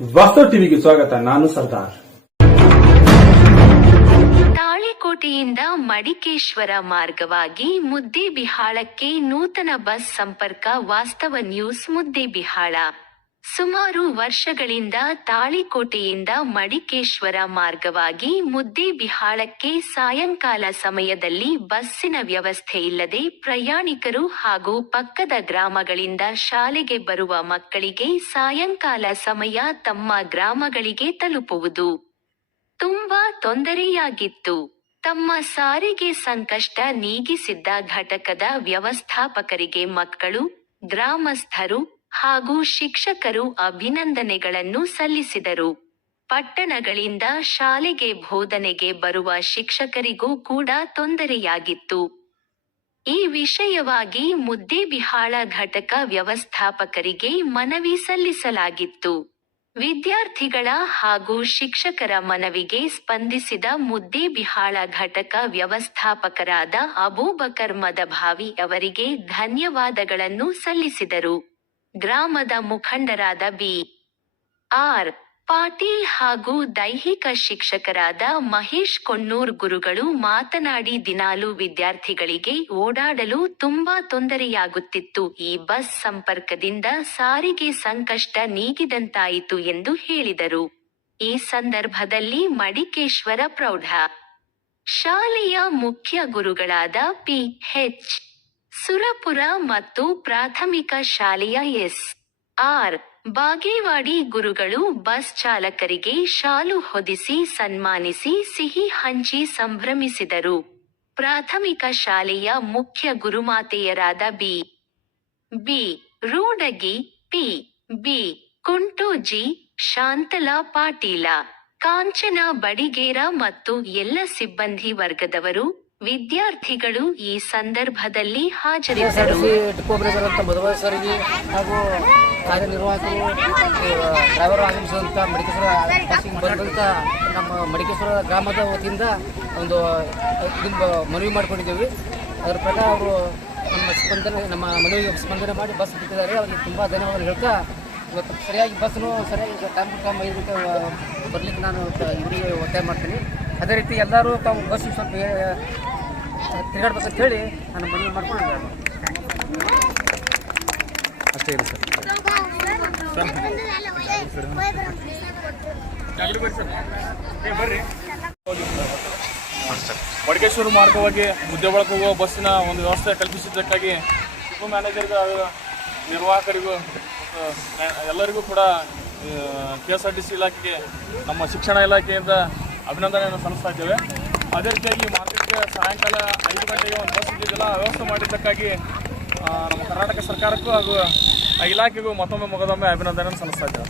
ವಾಸ್ತವ ಟಿವಿಗೆ ಸ್ವಾಗತ. ನಾನು ಸರ್ದಾರ್. ತಾಳಿಕೋಟೆಯಿಂದ ಮಡಿಕೇಶ್ವರ ಮಾರ್ಗವಾಗಿ ಮುದ್ದೇಬಿಹಾಳಕ್ಕೆ ನೂತನ ಬಸ್ ಸಂಪರ್ಕ. ವಾಸ್ತವ ನ್ಯೂಸ್. ಮುದ್ದೇಬಿಹಾಳ ಸುಮಾರು ವರ್ಷಗಳಿಂದ ತಾಳಿಕೋಟೆಯಿಂದ ಮಡಿಕೇಶ್ವರ ಮಾರ್ಗವಾಗಿ ಮುದ್ದೇಬಿಹಾಳಕ್ಕೆ ಸಾಯಂಕಾಲ ಸಮಯದಲ್ಲಿ ಬಸ್ಸಿನ ವ್ಯವಸ್ಥೆ ಇಲ್ಲದೆ ಪ್ರಯಾಣಿಕರು ಹಾಗೂ ಪಕ್ಕದ ಗ್ರಾಮಗಳಿಂದ ಶಾಲೆಗೆ ಬರುವ ಮಕ್ಕಳಿಗೆ ಸಾಯಂಕಾಲ ಸಮಯ ತಮ್ಮ ಗ್ರಾಮಗಳಿಗೆ ತಲುಪುವುದು ತುಂಬಾ ತೊಂದರೆಯಾಗಿತ್ತು. ತಮ್ಮ ಸಾರಿಗೆ ಸಂಕಷ್ಟ ನೀಗಿಸಿದ್ದ ಘಟಕದ ವ್ಯವಸ್ಥಾಪಕರಿಗೆ ಮಕ್ಕಳು, ಗ್ರಾಮಸ್ಥರು ಹಾಗೂ ಶಿಕ್ಷಕರು ಅಭಿನಂದನೆಗಳನ್ನು ಸಲ್ಲಿಸಿದರು. ಪಟ್ಟಣಗಳಿಂದ ಶಾಲೆಗೆ ಬೋಧನೆಗೆ ಬರುವ ಶಿಕ್ಷಕರಿಗೂ ಕೂಡ ತೊಂದರೆಯಾಗಿತ್ತು. ಈ ವಿಷಯವಾಗಿ ಮುದ್ದೇಬಿಹಾಳ ಘಟಕ ವ್ಯವಸ್ಥಾಪಕರಿಗೆ ಮನವಿ ಸಲ್ಲಿಸಲಾಗಿತ್ತು. ವಿದ್ಯಾರ್ಥಿಗಳ ಹಾಗೂ ಶಿಕ್ಷಕರ ಮನವಿಗೆ ಸ್ಪಂದಿಸಿದ ಮುದ್ದೇಬಿಹಾಳ ಘಟಕ ವ್ಯವಸ್ಥಾಪಕರಾದ ಅಬೂಬಕರ್ ಮದಭಾವಿ ಅವರಿಗೆ ಧನ್ಯವಾದಗಳನ್ನು ಸಲ್ಲಿಸಿದರು. ಗ್ರಾಮದ ಮುಖಂಡರಾದ ಬಿ.ಆರ್. ಪಾಟೀಲ್ ಹಾಗೂ ದೈಹಿಕ ಶಿಕ್ಷಕರಾದ ಮಹೇಶ್ ಕೊಣ್ಣೂರ್ ಗುರುಗಳು ಮಾತನಾಡಿ, ದಿನಾಲೂ ವಿದ್ಯಾರ್ಥಿಗಳಿಗೆ ಓಡಾಡಲು ತುಂಬಾ ತೊಂದರೆಯಾಗುತ್ತಿತ್ತು. ಈ ಬಸ್ ಸಂಪರ್ಕದಿಂದ ಸಾರಿಗೆ ಸಂಕಷ್ಟ ನೀಗಿದಂತಾಯಿತು ಎಂದು ಹೇಳಿದರು. ಈ ಸಂದರ್ಭದಲ್ಲಿ ಮಡಿಕೇಶ್ವರ ಪ್ರೌಢ ಶಾಲೆಯ ಮುಖ್ಯ ಗುರುಗಳಾದ ಪಿ.ಎಚ್. ಸುರಪುರ ಮತ್ತು ಪ್ರಾಥಮಿಕ ಶಾಲೆಯ ಎಸ್.ಆರ್. ಬಾಗೇವಾಡಿ ಗುರುಗಳು ಬಸ್ ಚಾಲಕರಿಗೆ ಶಾಲು ಹೊದಿಸಿ ಸನ್ಮಾನಿಸಿ ಸಿಹಿ ಹಂಚಿ ಸಂಭ್ರಮಿಸಿದರು. ಪ್ರಾಥಮಿಕ ಶಾಲೆಯ ಮುಖ್ಯ ಗುರುಮಾತೆಯರಾದ ಬಿ. ರೂಡಗಿ, ಪಿ.ಬಿ. ಕುಂಟೋಜಿ, ಶಾಂತಲಾ ಪಾಟೀಲ, ಕಾಂಚನ ಬಡಿಗೇರ ಮತ್ತು ಎಲ್ಲ ಸಿಬ್ಬಂದಿ ವರ್ಗದವರು, ವಿದ್ಯಾರ್ಥಿಗಳು ಈ ಸಂದರ್ಭದಲ್ಲಿ ಹಾಜರಿದ್ದರು. ಮಧುವಸರಿಗೆ ಹಾಗೂ ಕಾರ್ಯನಿರ್ವಾಹಕರು, ಡ್ರೈವರ್ ಆಗಮಿಸಿದಂಥ ಬಂದಂಥ ನಮ್ಮ ಮಡಿಕೇಶ್ವರ ಗ್ರಾಮದ ವತಿಯಿಂದ ಒಂದು ಮನವಿ ಮಾಡಿಕೊಂಡಿದ್ದೇವೆ. ಅದರ ಪ್ರಕಾರ ಅವರು ನಮ್ಮ ಮನವಿಗೆ ಸ್ಪಂದನೆ ಮಾಡಿ ಬಸ್ ಬಿಟ್ಟಿದ್ದಾರೆ. ಅವರಿಗೆ ತುಂಬ ಧನ್ಯವಾದ ಹೇಳ್ತಾ, ಇವತ್ತು ಸರಿಯಾಗಿ ಬಸ್ನು ಸರಿಯಾಗಿ ಟೈಮ್ ಟು ಟೈಮ್ ಇದಕ್ಕೆ ಬರಲಿಕ್ಕೆ ನಾನು ಇವರಿಗೆ ಒತ್ತಾಯ ಮಾಡ್ತೀನಿ. ಅದೇ ರೀತಿ ಎಲ್ಲರೂ ತಾವು ಬಸ್ ಸ್ವಲ್ಪ ತಿರುಗಾಡ್ಬೇಕಂತ ಹೇಳಿ ನಾನು ಮನವಿ ಮಾಡ್ಕೊಂಡು ಅಷ್ಟೇ ಇದೆ ಸರ್. ಮಡಿಕೇಶ್ವರ ಮಾರ್ಗವಾಗಿ ಮುದ್ದೇಬಿಹಾಳಕ್ಕೆ ಹೋಗುವ ಬಸ್ಸಿನ ಒಂದು ವ್ಯವಸ್ಥೆ ಕಲ್ಪಿಸಿದ್ದಕ್ಕಾಗಿ ಉಪ ಮ್ಯಾನೇಜರ್ಗೂ ನಿರ್ವಾಹಕರಿಗೂ ಎಲ್ಲರಿಗೂ ಕೂಡ KSRTC ಇಲಾಖೆಗೆ ನಮ್ಮ ಶಿಕ್ಷಣ ಇಲಾಖೆಯಿಂದ ಅಭಿನಂದನೆಯನ್ನು ಸಲ್ಲಿಸ್ತಾ ಇದ್ದೇವೆ. ಅದೇ ರೀತಿಯಾಗಿ ಮಾರ್ಗಕ್ಕೆ ಸಾಯಂಕಾಲ 5 ಗಂಟೆಗೆ ಒಂದು ಬಸ್ ಇದೆಲ್ಲ ವ್ಯವಸ್ಥೆ ಮಾಡಿದ್ದಕ್ಕಾಗಿ ನಮ್ಮ ಕರ್ನಾಟಕ ಸರ್ಕಾರಕ್ಕೂ ಹಾಗೂ ಆ ಇಲಾಖೆಗೂ ಮತ್ತೊಮ್ಮೆ ಅಭಿನಂದನೆಯನ್ನು ಸಲ್ಲಿಸ್ತಾ ಇದ್ದೇವೆ.